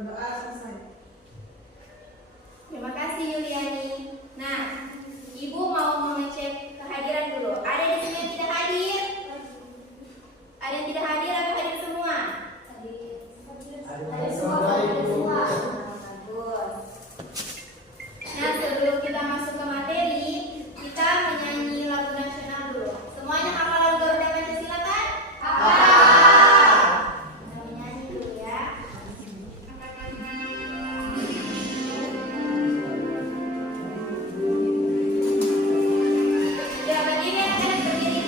Berdoa selesai. Terima kasih Yuliani. Nah, Ibu mau mengecek kehadiran dulu. Ada di sini yang tidak hadir? Ada yang tidak hadir atau hadir semua? Hadir semua. Bagus. Nah, sebelum kita masuk ke materi, kita menyanyi lagu nasional dulu. Semuanya hafal lagu Garuda Pancasila kan? Hafal. Kita menyanyi dulu ya. Ya, berdiri anak-anak berdiri.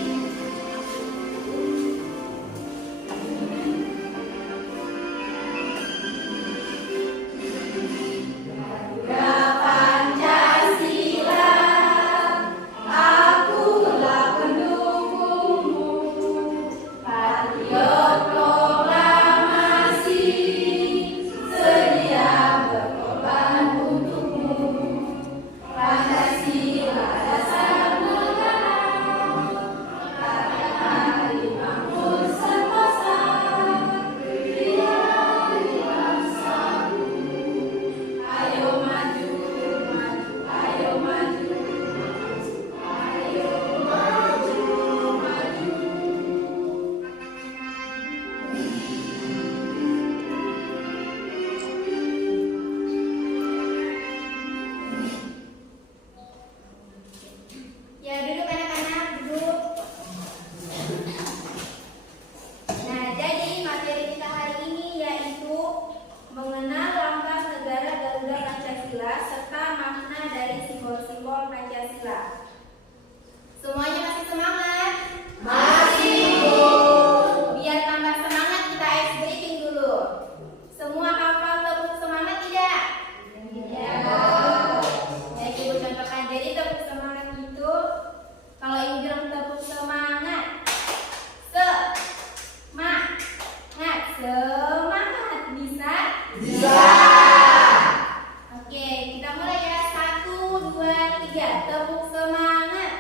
Ya, duduk anak-anak, duduk. Nah, jadi materi kita hari ini yaitu mengenal lambang negara Garuda Pancasila serta makna dari simbol-simbol Pancasila. Semuanya masih semangat? Masih, Bu. Biar tambah semangat kita ice breaking dulu. Semua hafal tepuk semangat tidak? Iya. Ya, Ibu contohkan. Jadi tepuk semangat itu kalau Ibu bilang tepuk semangat, semangat bisa? Bisa. Oke, kita mulai ya. 1, 2, 3. Tepuk semangat.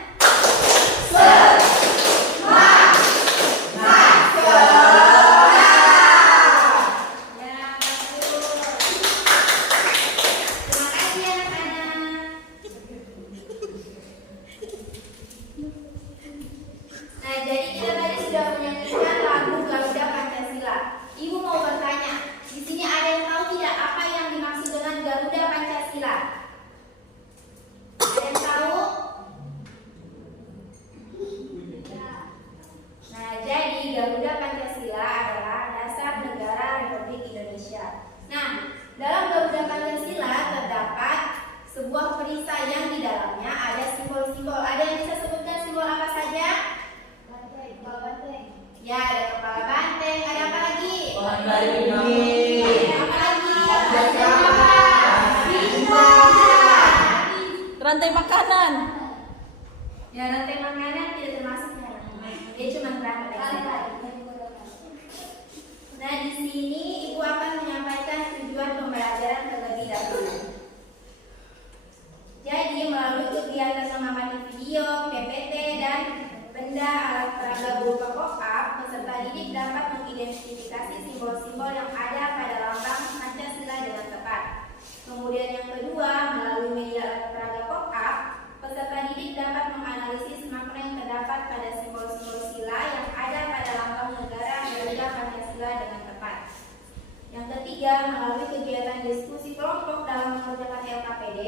Ya, bagus. Terima kasih anak-anak. Nah, jadi kita tadi sudah menyanyikan lagu Garuda Pancasila. Ibu mau bertanya, di sini ada yang tahu tidak apa yang dimaksud dengan Garuda Pancasila? Ada yang tahu? Nah, jadi Garuda Pancasila adalah dasar negara Republik Indonesia. Nah, dalam Garuda Pancasila terdapat sebuah perisai yang di dalamnya ada simbol-simbol. Ada yang bisa sebutkan simbol apa saja? Ya, ada kepala banteng. Ada apa lagi? Ada apa lagi? Rantai makanan. Ya, rantai makanan tidak termasuk ya. Dia cuma rantai. Nah, di sini Ibu akan menyampaikan tujuan pembelajaran terlebih dahulu. Jadi, melalui kegiatan mengamati video, PPT, dan benda alat peraga berupa pop-up, peserta didik dapat mengidentifikasi simbol-simbol yang ada pada lambang Pancasila dengan tepat. Kemudian yang kedua, melalui media alat peraga pop-up, peserta didik dapat menganalisis makna yang terdapat pada simbol-simbol sila yang ada pada lambang negara Garuda Pancasila dengan tepat. Yang ketiga, melalui kegiatan diskusi kelompok dalam mengerjakan LKPD,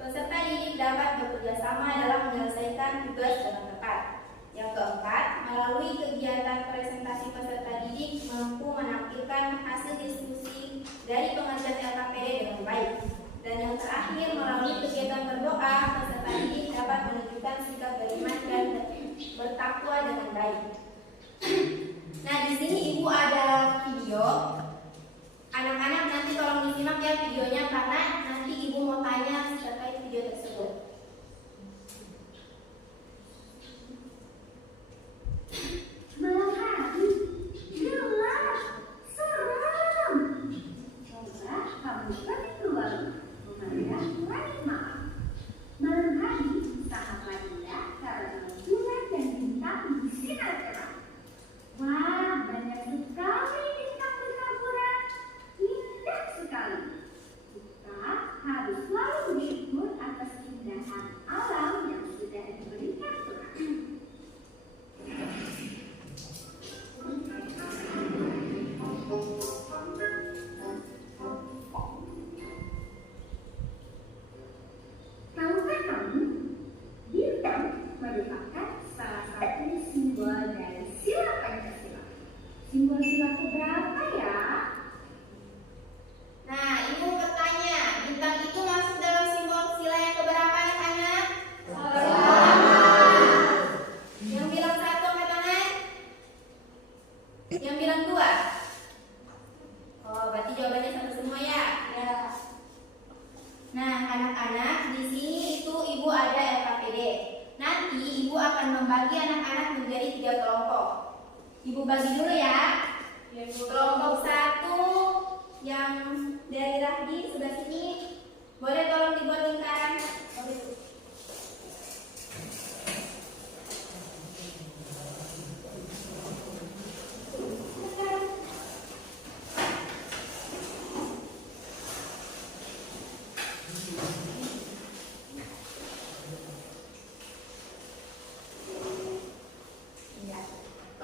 peserta didik dapat bekerja sama dalam menyelesaikan tugas dengan tepat. Yang keempat, melalui kegiatan presentasi peserta didik mampu menampilkan hasil diskusi dari pengajian LKPD dengan baik. Dan yang terakhir, melalui kegiatan berdoa, peserta didik dapat menunjukkan sikap beriman dan bertakwa dengan baik. Nah, di sini Ibu ada video. Anak-anak nanti tolong disimak ya videonya karena nanti Ibu mau tanya terkait video tersebut. Malam hari gelap, seram. Coba kamu pergi keluar memandang langit malam. Malam hari sangatlah indah karena bulan dan bintang bersinar cerah. membagi anak-anak menjadi 3 kelompok. Ibu bagi dulu ya. Kelompok 1 yang dari Rahdi sebelah sini, boleh tolong dibuat lingkaran.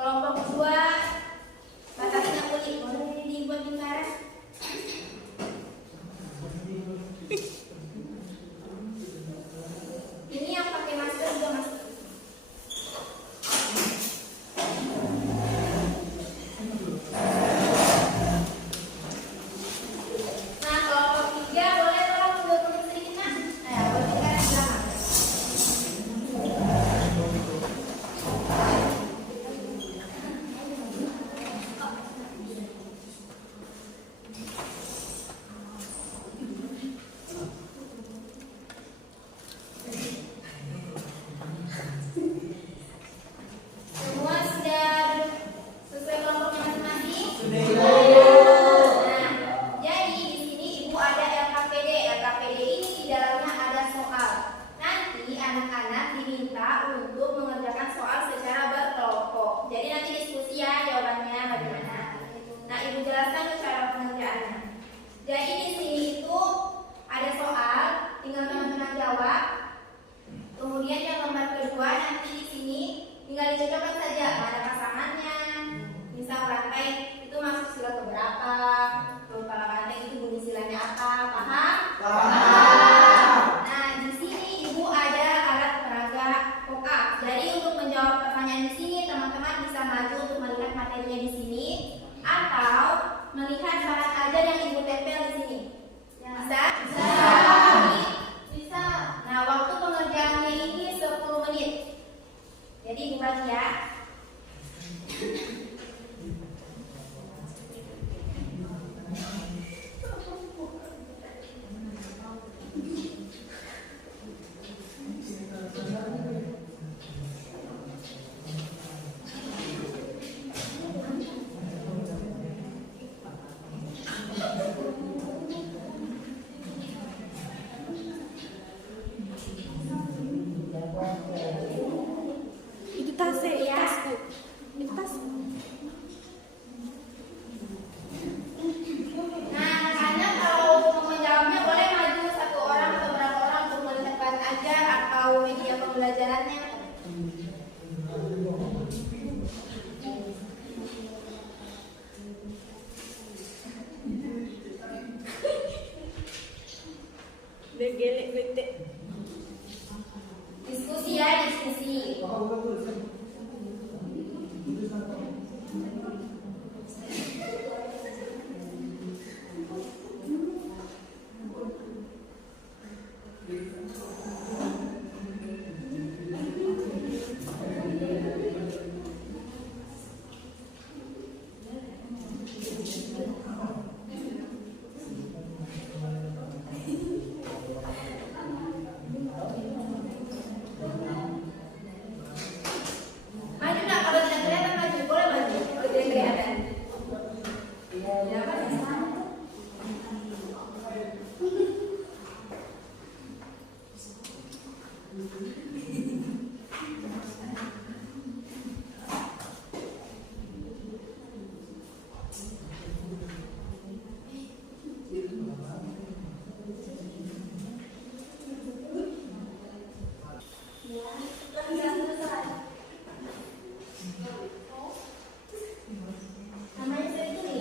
Kelompok 2 batasnya kulit, boleh dibuat lingkaran. Ini yang pakai masker juga masker. Nah, kelompok 3 boleh tolong buat kulit sedikit nak. Nah, buat lingkaran belakang. Semua sudah duduk sesuai kelompoknya masing-masing? Nah, jadi di sini Ibu ada LKPD. LKPD ini di dalamnya ada soal. Nanti anak-anak diminta untuk mengerjakan soal secara berkelompok. Jadi nanti diskusi ya jawabannya bagaimana. Nah, Ibu jelaskan cara pengerjaannya. Jadi di sini itu ada soal, tinggal teman-teman jawab. Kemudian yang nomor kedua nanti di sini tinggal dicocokkan saja mana pasangannya. Misal rantai itu masuk sila keberapa, terus kalau rantai itu bunyi silanya apa, paham? Paham. Nah, di sini Ibu ada alat peraga pop-up. Jadi untuk menjawab pertanyaan di sini teman-teman bisa maju untuk melihat materinya di sini atau melihat bahan ajar yang Ibu tempel di sini. Bisa? Bisa. Nah, waktu pengerjaannya ini 10 menit. Jadi Ibu bagi ya. Itu tasnya, Ya. tasku. Itu tas. Nah, anak-anak kalau mau menjawabnya boleh maju 1 orang atau berapa orang untuk melihat bahan ajar atau media pembelajarannya. Bergelek betek. Diskusi ya, diskusi. Maju nak, kalau tidak kelihatan maju, boleh maju. Kalau tidak kelihatan. Namanya saya tulis.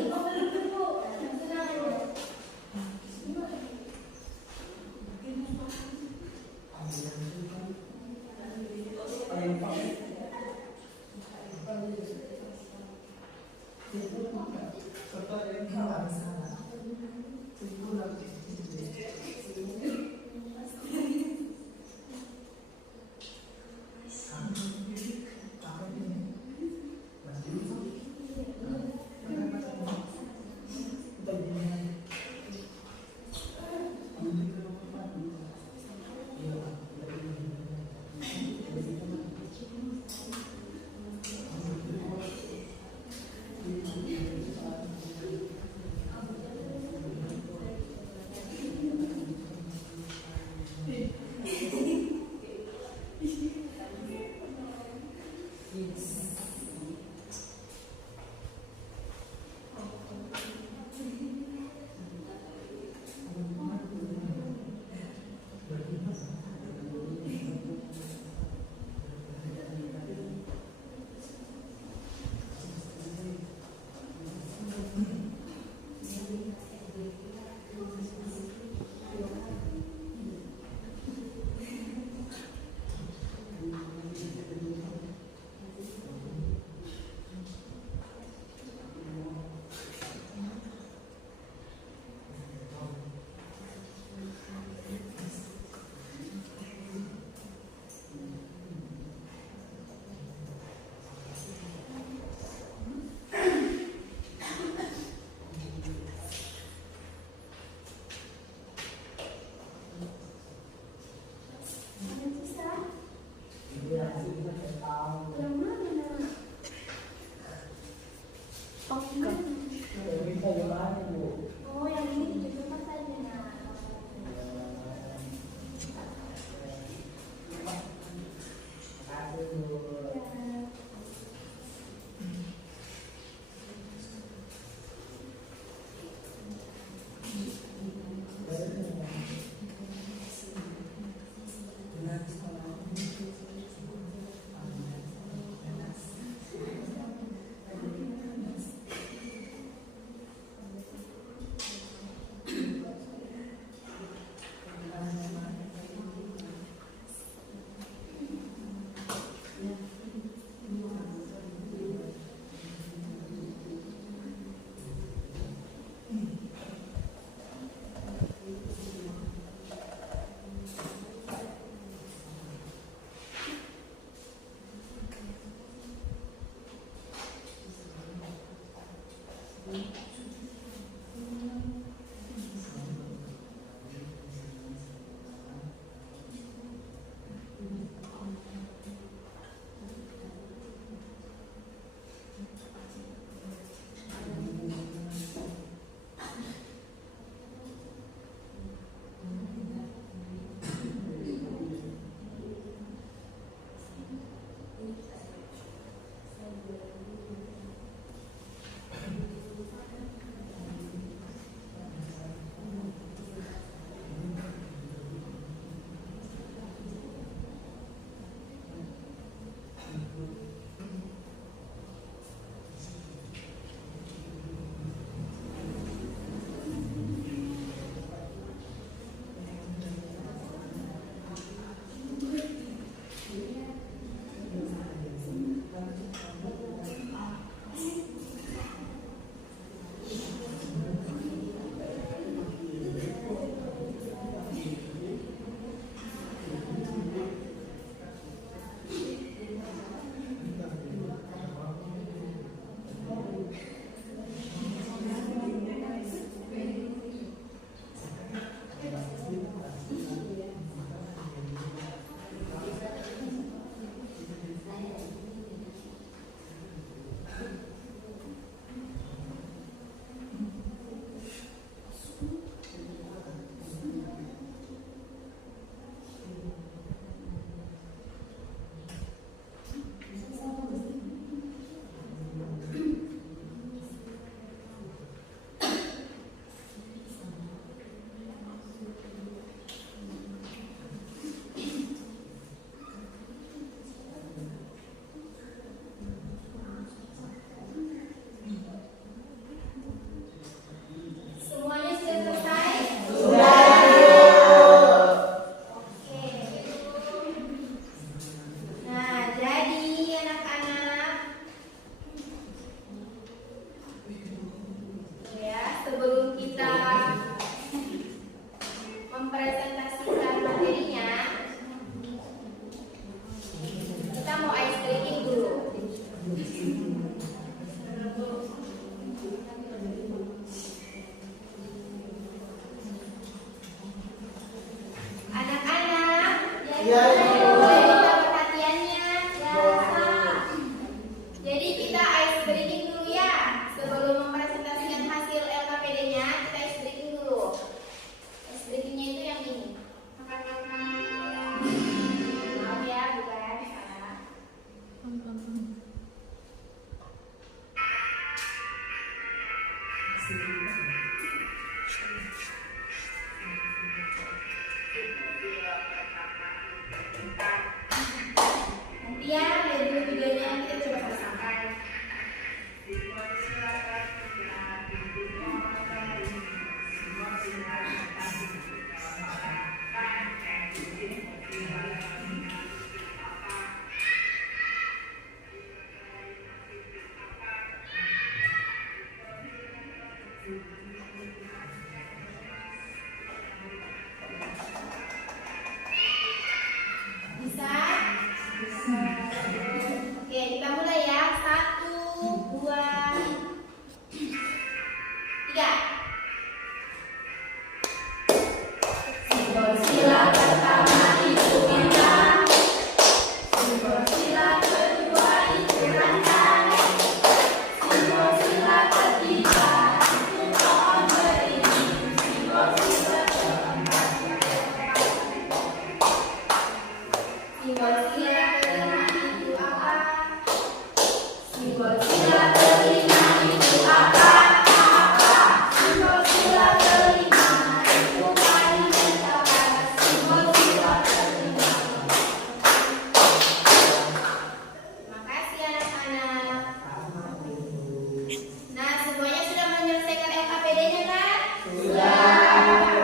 PPD-nya kan? Sudah.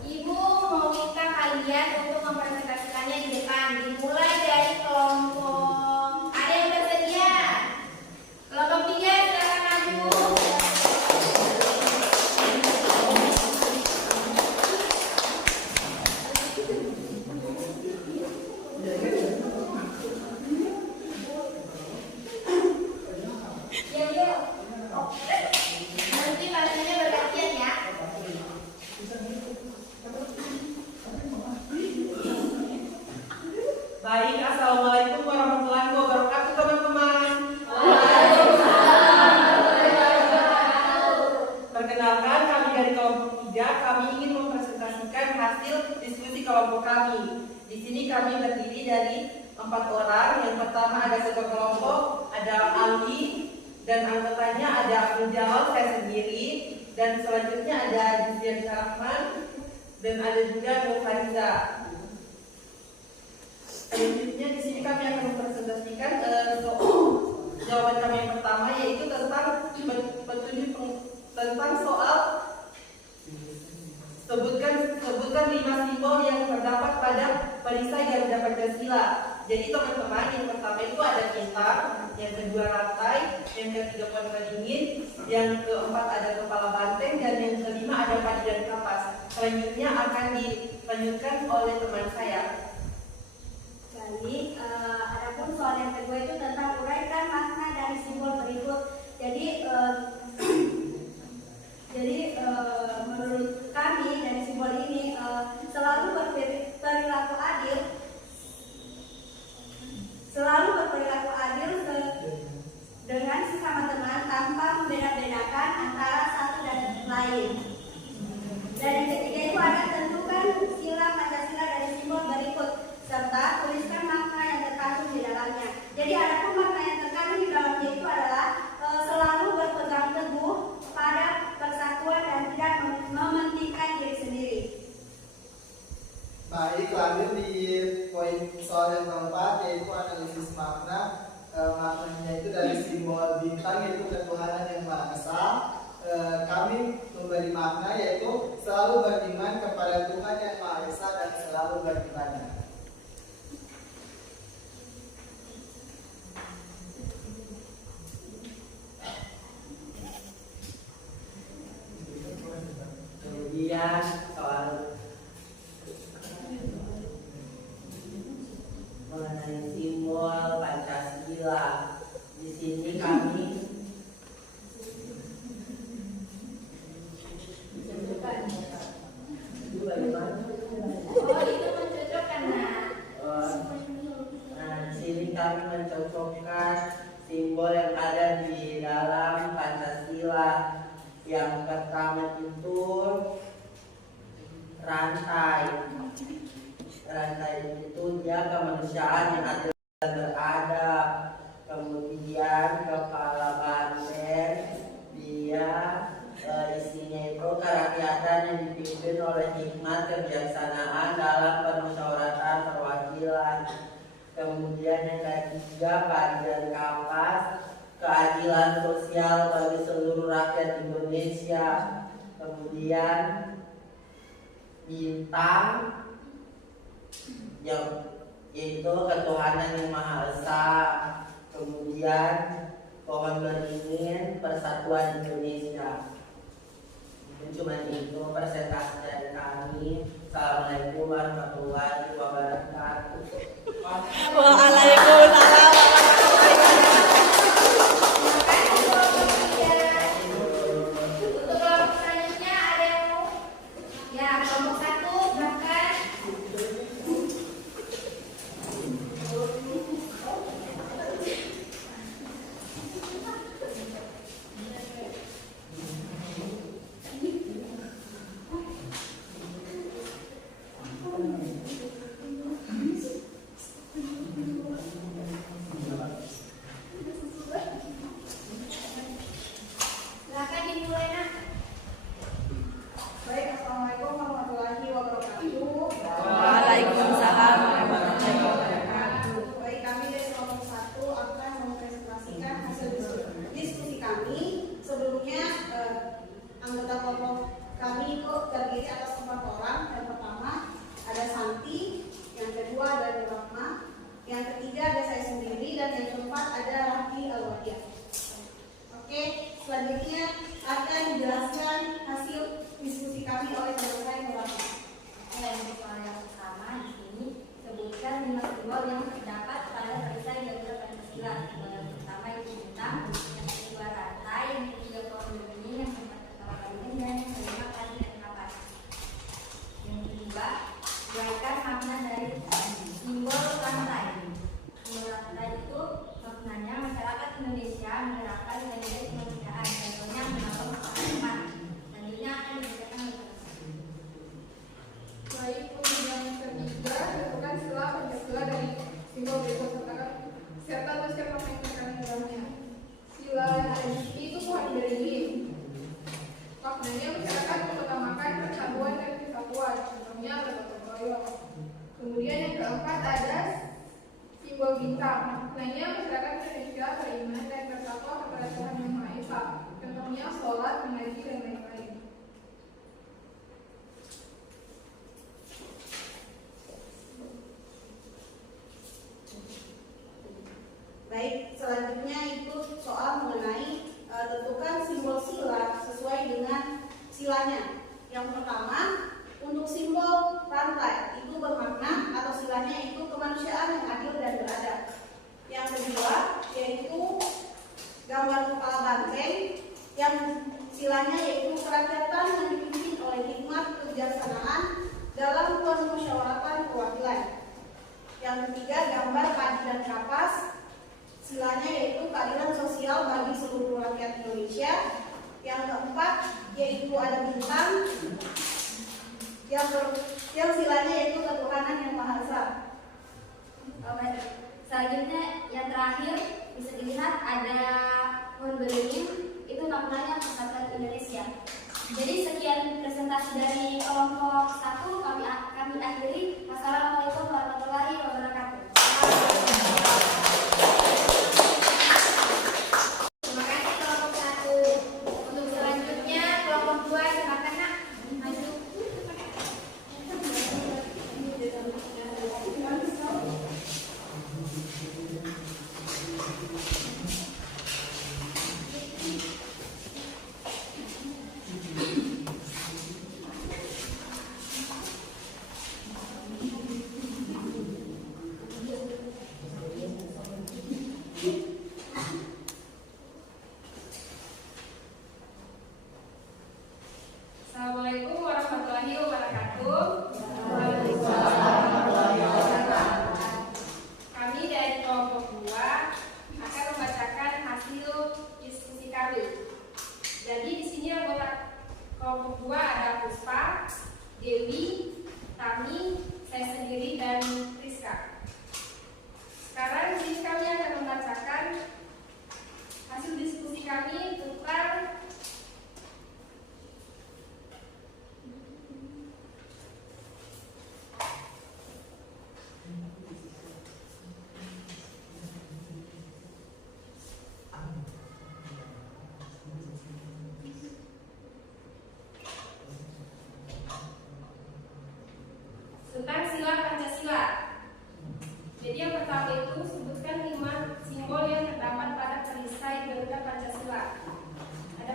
Ibu mau minta kalian untuk mempresentasikannya di depan. Dimulai dari kelompok. Ada yang bersedia? Kelompok 3 silakan maju. Nanti pastinya bergantian ya. Baik, assalamualaikum warahmatullahi wabarakatuh teman-teman. Perkenalkan, kami dari kelompok 3, kami ingin mempresentasikan hasil diskusi kelompok kami. Di sini kami terdiri dari 4 orang. Yang pertama ada ketua kelompok, ada Ali, dan anggotanya ada Abdul Jalal, saya sendiri, dan selanjutnya ada Julian Rahman, dan ada juga Nur Fariza. Selanjutnya di sini kami akan mempresentasikan jawaban kami yang pertama, yaitu tentang petunjuk tentang soal sebutkan 5 simbol yang terdapat pada perisai Garuda Pancasila. Jadi teman-teman, yang pertama itu ada bintang, yang kedua rantai, yang ketiga pohon beringin, yang keempat ada kepala banteng, dan yang kelima ada padi dan kapas. Selanjutnya akan dilanjutkan oleh teman saya. Jadi, adapun soal yang kedua itu tentang uraikan makna dari simbol berikut. Jadi, menurut kami dari simbol ini selalu berperilaku adil, dengan sesama teman tanpa membeda-bedakan antara satu dan lain. Dan yang ketiga itu ada tentukan sila Pancasila dari simbol berikut, serta tuliskan makna yang terkandung di dalamnya. Jadi adapun makna yang terkandung di dalamnya itu adalah selalu berpegang teguh pada persatuan dan tidak mementingkan diri sendiri. Baik, lanjut di poin soal yang keempat, yaitu analisis makna. Maknanya itu dari simbol bintang, yaitu ketuhanan yang Maha Esa. Kami memberi makna yaitu selalu beriman kepada Tuhan yang Maha Esa dan selalu beribadah. Kemudian soal mengenai simbol Pancasila. Di sini kami di sini kami mencocokkan simbol yang ada di dalam Pancasila. Yang pertama itu rantai. Rantai itu dia kemanusiaan yang adil dan beradab. Kemudian kepala banteng, dia isinya itu kerakyatan yang dipimpin oleh hikmat kebijaksanaan dalam permusyawaratan perwakilan. Kemudian yang ketiga padi dan kapas, keadilan sosial bagi seluruh rakyat Indonesia. Kemudian bintang, yaitu ketuhanan yang Maha Esa. Kemudian pohon beringin, persatuan Indonesia. Cuma itu presentasi dari kami. Assalamualaikum warahmatullahi wabarakatuh. Waalaikumsalam. Untuk kelompok selanjutnya ada yang mau? Ya, kelompok 1 bahkan. kami itu terdiri atas 4 orang. Yang pertama ada Santi, yang kedua ada Rahma, yang ketiga ada saya sendiri, dan yang keempat ada Rafi Alwadia. Oke, selanjutnya akan dijelaskan hasil diskusi kami oleh teman saya Rahma. Untuk soal yang pertama di sini sebutkan 5 simbol yang terdapat pada perisai Garuda Pancasila. Simbol yang pertama itu bintang, yang kedua rantai, yang ketiga pohon beringin, yang keempat kepala kambing, dan yang kelima kaki dan kapas. Yang kedua, uraikan makna dari simbol rantai. Simbol rantai itu maknanya masyarakat Indonesia menggerakkan nilai kemanusiaan, contohnya menolong sesama. Selanjutnya akan dibacakan oleh Baik, untuk yang ketiga, tentukan sila Pancasila dari simbol berikut serta tuliskan apa yang terkait di dalamnya. Sila yang ada di sini itu pohon beringin. Maknanya masyarakat mengutamakan persatuan dan kesatuan, contohnya bergotong royong. Kemudian yang keempat ada simbol bintang. Maknanya masyarakat Indonesia beriman dan bertakwa kepada Tuhan Yang Maha Esa, contohnya sholat, mengaji, dan lain-lain. Baik, selanjutnya itu soal mengenai tentukan simbol sila sesuai dengan silanya. Yang pertama, untuk simbol rantai itu bermakna atau silanya itu kemanusiaan yang adil dan beradab. Yang kedua, yaitu gambar kepala banteng yang silanya yaitu kerakyatan yang dipimpin oleh hikmat kebijaksanaan dalam permusyawaratan perwakilan. Yang ketiga, gambar padi dan kapas, silanya yaitu keadilan sosial bagi seluruh rakyat Indonesia. Yang keempat yaitu ada bintang yang silanya yaitu ketuhanan yang Maha Esa. Selanjutnya yang terakhir bisa dilihat ada pohon beringin, itu maknanya persatuan Indonesia. Jadi sekian presentasi dari kelompok 1 kami akhiri. Wassalamualaikum warahmatullahi wabarakatuh. Terima kasih kelompok 1. Untuk selanjutnya kelompok 2 silakan Nak maju. Assalamualaikum warahmatullahi wabarakatuh. Kami dari kelompok 2 akan membacakan hasil diskusi kami. Jadi di sini anggota kelompok 2 ada Puspa, Dewi, Tami, saya sendiri, dan Rizka. Sekarang di sini kami akan membacakan hasil diskusi kami tentang sila Pancasila. Jadi yang pertama itu sebutkan 5 simbol yang terdapat pada perisai Garuda Pancasila. Ada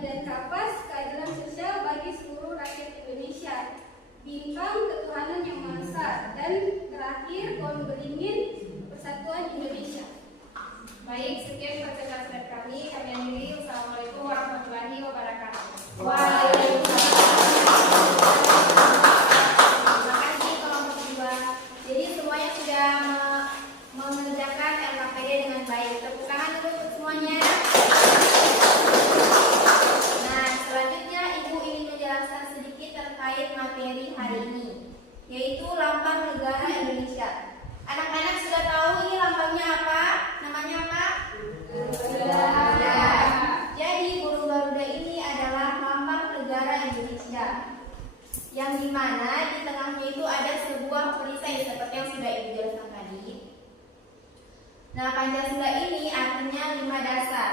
dan kapas keadilan sosial bagi seluruh rakyat Indonesia. Bintang ketuhanan yang Maha Esa, dan terakhir pohon beringin persatuan Indonesia. Baik, sekian presentasi dari kami. Kami akhiri. Wassalamualaikum warahmatullahi wabarakatuh. Terima kasih kelompok 2. Jadi semuanya sudah mengerjakan LKPD dengan baik. Tepuk tangan dulu untuk semuanya. Nah, selanjutnya Ibu ingin menjelaskan sedikit terkait materi hari ini, yaitu lambang negara Indonesia. Anak-anak sudah tahu ini lambangnya apa? Namanya apa? Garuda. Jadi burung Garuda ini adalah lambang negara Indonesia, yang dimana di tengahnya itu ada sebuah perisai seperti yang sudah Ibu jelaskan tadi. Nah, Pancasila ini artinya 5 dasar.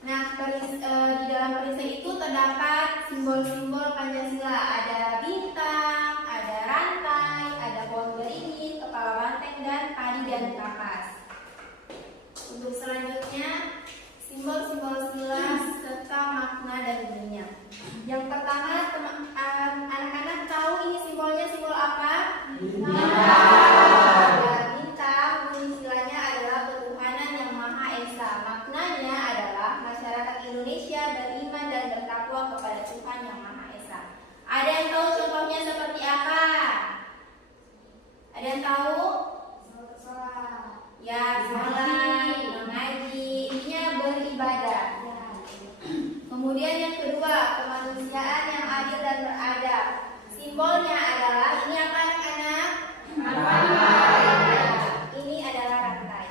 Nah, di dalam perisai itu terdapat simbol-simbol Pancasila. Ada bintang, ada rantai, ada pohon beringin, kepala banteng, dan padi dan kapas. Untuk selanjutnya, simbol-simbol sila serta makna dan bunyinya. Yang pertama, anak-anak tahu ini simbolnya simbol apa? Bintang. Bintang, bunyi silanya adalah ketuhanan yang Maha Esa. Maknanya adalah masyarakat Indonesia beriman dan bertakwa kepada Tuhan yang Maha Esa. Ada yang tahu contohnya seperti apa? Ada yang tahu? Ya, sholat, mengaji, intinya beribadah. Kemudian yang kedua, kemanusiaan yang adil dan beradab. Simbolnya adalah ini apa anak-anak? Rantai. Ini adalah rantai.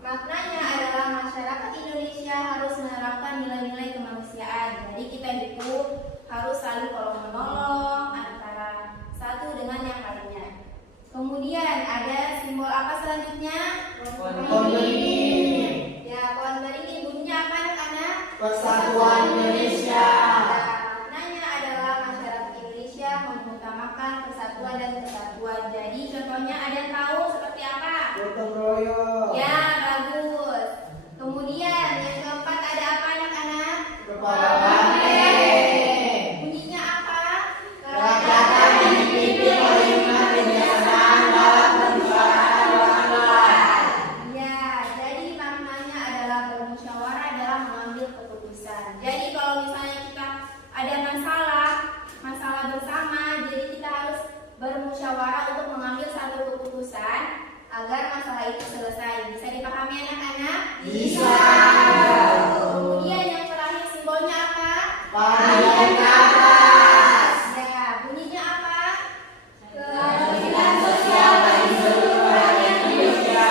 Maknanya adalah masyarakat Indonesia harus menerapkan nilai-nilai kemanusiaan. Jadi kita itu harus saling tolong-menolong antara satu dengan yang lainnya. Kemudian ada simbol apa selanjutnya? Pohon beringin. Ya, pohon beringin bunyinya apa anak-anak? Persatuan Indonesia. Maknanya adalah masyarakat Indonesia mengutamakan persatuan dan kesatuan. Jadi contohnya ada yang tahu seperti apa? Gotong royong. Ya, bagus. Kemudian yang keempat ada apa anak-anak? Kepala banteng. Bunyinya apa? Kerajaan dipimpin oleh umat kebiasaan dalam permusyawaratan rakyat. Ya, jadi maknanya adalah bermusyawarah dalam mengambil keputusan. Jadi kalau misalnya kita ada masalah bersama, jadi kita harus bermusyawarah untuk mengambil satu keputusan agar masalah itu selesai. Bisa dipahami anak-anak? Bisa. Kemudian yang terakhir simbolnya apa? Padi kapas. Ya, bunyinya apa? Keadilan sosial bagi seluruh rakyat Indonesia.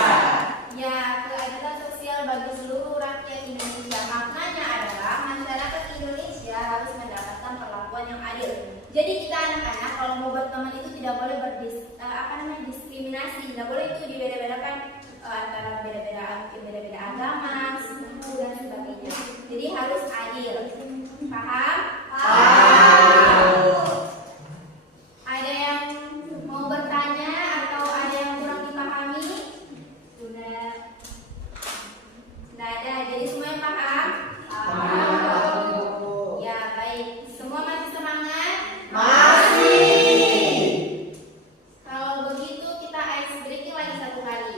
Ya, keadilan sosial bagi seluruh rakyat Indonesia. Maknanya adalah masyarakat Indonesia harus mendapatkan perlakuan yang adil. Jadi kita anak-anak kalau mau berteman itu tidak boleh diskriminasi, tidak boleh itu dibeda-bedakan antara beda-beda agama, suku dan sebagainya. Jadi harus adil. Paham? Ada yang mau bertanya atau ada yang kurang dipahami? Sudah. Tidak ada. Jadi semuanya paham? Ya, baik. Semua masih semangat? Masih. Kalau begitu kita ice breaking lagi satu kali.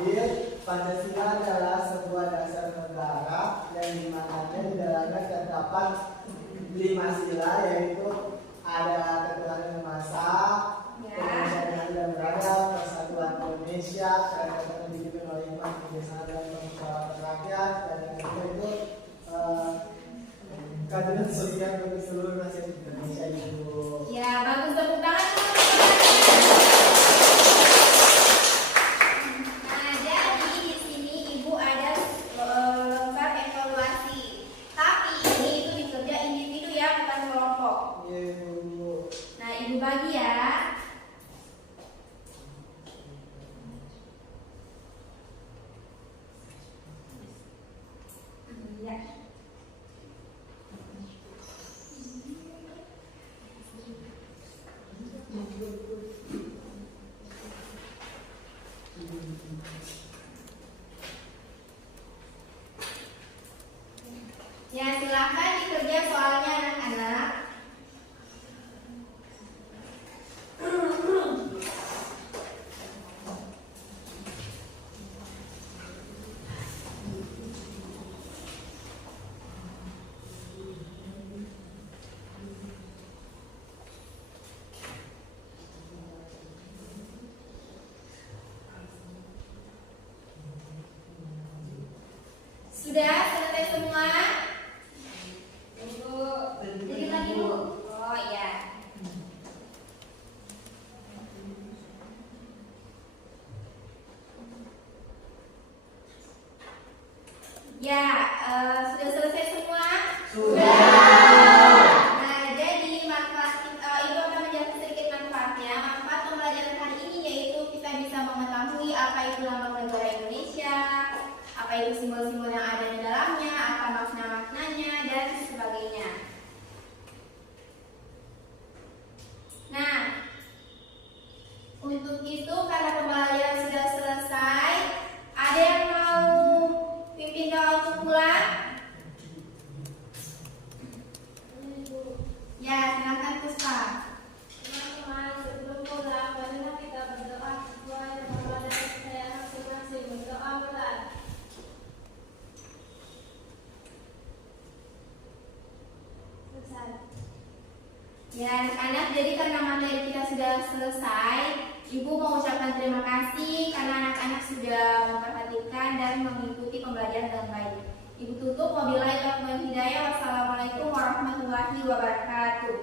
hadir. Pancasila adalah sebuah dasar negara yang dimana di dalamnya terdapat 5 sila, yaitu ada ketuhanan yang maha esa, kemanusiaan yang adil dan beradab, persatuan Indonesia, dan yang dipimpin oleh hikmah kebijaksanaan dan kemusyawaratan rakyat, dan yang kedua itu keadilan sosial bagi seluruh rakyat Indonesia. Ibu. Ya, bagus, tepuk tangan. Nah, jadi di sini Ibu ada lengkap evaluasi. Tapi ini itu dikerja individu ya, bukan kelompok. Iya, Ibu. Nah, Ibu bagi ya. Iya. Ya, silakan dikerja soalnya anak-anak. Sudah selesai semua? Ibu, jadi lagi Bu. Oh iya. Ya, sudah selesai semua? Nah, jadi manfaat Ibu akan menjelaskan sedikit manfaatnya. Manfaat pembelajaran kali ini yaitu kita bisa mengetahui apa itu lambang negara Indonesia, apa itu simbol-simbol yang ada di dalamnya, apa makna-maknanya, dan sebagainya. Nah, untuk itu karena pembelajaran sudah selesai, ada yang mau pimpin doa untuk pulang? Ya, silakan Puspa. Teman-teman, sebelum pulang, marilah kita berdoa sesuai dengan kepada kepercayaan masing-masing. Berdoa mulai. Selesai. Ya, anak-anak, jadi karena materi kita sudah selesai, Ibu mau ucapkan terima kasih karena anak-anak sudah memperhatikan dan mengikuti pembelajaran dengan baik. Ibu tutup, wabillahi taufiq wal hidayah. Wassalamualaikum warahmatullahi wabarakatuh.